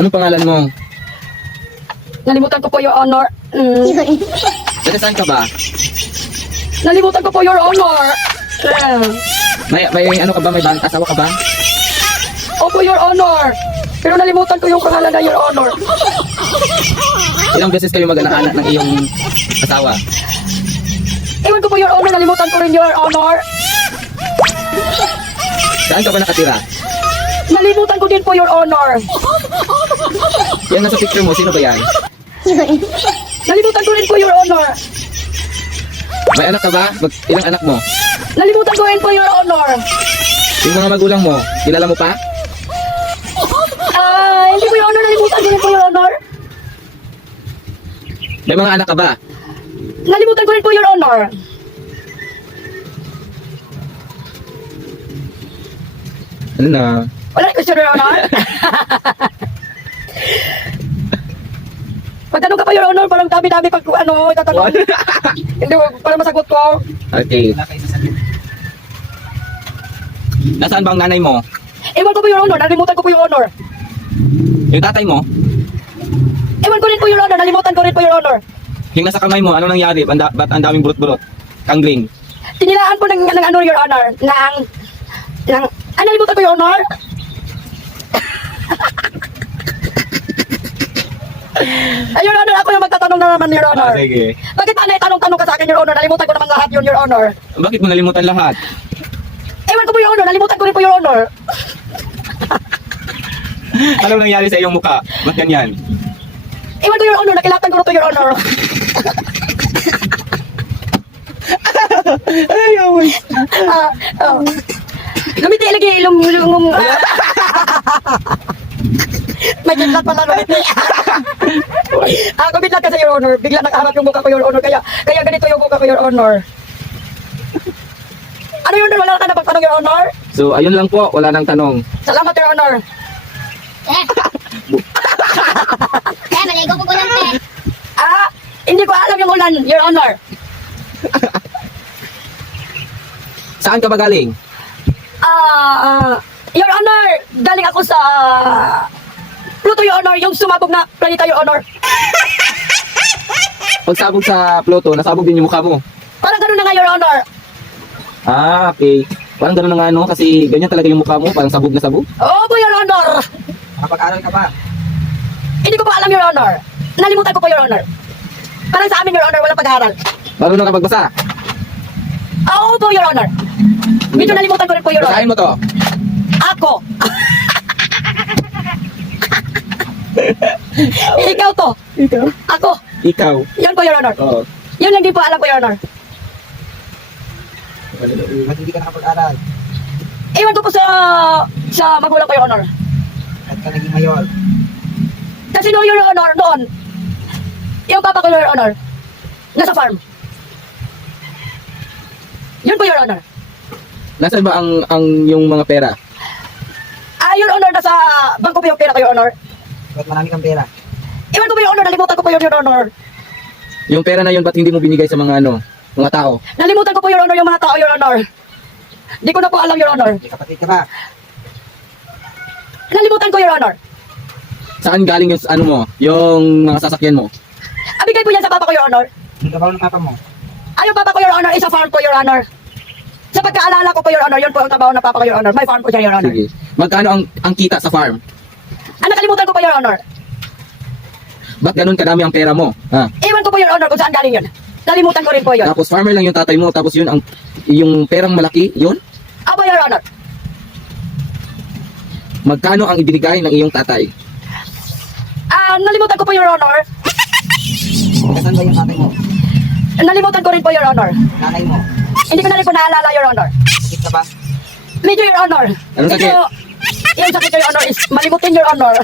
Anong pangalan mo? Nalimutan ko po, Your Honor. Taga saan ka ba? Nalimutan ko po, Your Honor. May ano ka ba? May asawa ka ba? Opo, Your Honor. Pero nalimutan ko yung pangalan na Your Honor. Ilang beses kayo mag-anak ng iyong asawa? Ewan ko po, Your Honor. Nalimutan ko rin, Your Honor. Saan ka ba nakatira? Nalimutan ko din po, Your Honor. Yan nasa picture mo, sino ba yan? Nalimutan ko rin po, Your Honor. May anak ka ba? Ilang anak mo? Nalimutan ko rin po, Your Honor. Yung mga magulang mo, kilala mo pa? Hindi po, Your Honor. Nalimutan ko rin po, Your Honor. May mga anak ka ba? Nalimutan ko rin po, Your Honor. Ano na? Wala na question, Your Honor. Pagtanong ka pa, Your Honor, parang dami-dami pag itatanong. What? Hindi, para masagot ko. Okay. Nasaan ba ang nanay mo? Ewan ko po, Your Honor. Nalimutan ko po, Your Honor. Yung tatay mo? Ewan ko rin po, Your Honor. Nalimutan ko rin po, Your Honor. Yung nasa kamay mo, ano nangyari? Ba't ang daming burot-burot? Kangling. Tinilaan po ng ano, Your Honor, nalimutan ko, Your Honor. Ay, Your Honor, ako yung magtatanong na naman, Your Honor. Sige. Bakit pa tanong-tanong ka sa akin, Your Honor? Nalimutan ko naman lahat yun, Your Honor. Bakit mo nalimutan lahat? Ewan ko po, Your Honor. Nalimutan ko rin po, Your Honor. Anong nangyari sa iyong mukha? Ba't ganyan? Ewan ko, Your Honor. Nakilatan ko na to, Your Honor. Ay, amoy. Lumiti lagi, may kidlat pala, lumiti. Kumidlat kasi, Your Honor. Bigla nakaharap yung mukha ko, Your Honor. Kaya ganito yung mukha ko, Your Honor. Ano, Your Honor? Wala ka na pagtanong, Your Honor? So, ayun lang po. Wala nang tanong. Salamat, Your Honor. Maligo ko lang, te. Hindi ko alam yung ulan, Your Honor. Saan ka ba galing? Your Honor, galing ako sa Pluto, Your Honor, yung sumabog na planeta, Your Honor. Pagsabog sa Pluto, nasabog din yung mukha mo. Parang ganun na nga, Your Honor. Okay. Parang gano'n na nga, no? Kasi ganyan talaga yung mukha mo. Parang sabog na sabog. Opo, Your Honor. Nakapag-aral ka ba? Hindi ko po alam, Your Honor. Nalimutan ko po, Your Honor. Parang sa amin, Your Honor, walang pag-aaral. Marunong ka magbasa? Opo, Your Honor. Medyo nalimutan ko rin po, Your Honor. Basahin mo to. Ako. Ikaw to. Ikaw? Ako. Ikaw? Yan po, Your Honor. Oo. Yun lang din po alam ko, Your Honor. Ba't hindi ka nakapag-aral? Iwan ko po sa magulang ko, Your Honor. Ba't ka naging mayor? Kasi no, Your Honor, noon, yung papa ko, Your Honor, nasa farm. Yun po, Your Honor. Nasaan ba ang yung mga pera? Your Honor, nasa bangko po yung pera ko, Your Honor. Ba't marami kang pera? Iwan ko po, Your Honor, nalimutan ko po yun, Your Honor. Yung pera na yun, ba't hindi mo binigay sa mga mga tao? Nalimutan ko po, Your Honor, yung mga tao, Your Honor. Di ko na po alam, Your Honor. May kapatid ka ba? Nalimutan ko, Your Honor. Saan galing yung yung mga sasakyan mo? Abigay po yan sa papa ko, Your Honor. Yung trabaho ng papa mo? Yung papa ko, Your Honor, is a farm po, Your Honor. Sa pagkaalala ko po, Your Honor, yun po ang trabaho ng papa ko, Your Honor. May farm po siya, Your Honor. Sige. Magkano ang kita sa farm? Nakalimutan ko po, Your Honor. Ba't ganun kadami ang pera mo? Ha? Iwan ko po, Your Honor, kung saan galing yun. Nalimutan ko rin po yun. Tapos farmer lang yung tatay mo, tapos yun yung perang malaki, yun? Apo, Your Honor. Magkano ang ibinigay ng iyong tatay? Nalimutan ko po, Your Honor. Kasan ba yung tatay mo? Nalimutan ko rin po, Your Honor. Nanay mo? Hindi ko na rin po naalala, Your Honor. Sakit ka ba? Medyo, Your Honor. Anong sakit? Medyo, yung sakit, Your Honor, is malimutin, Your Honor.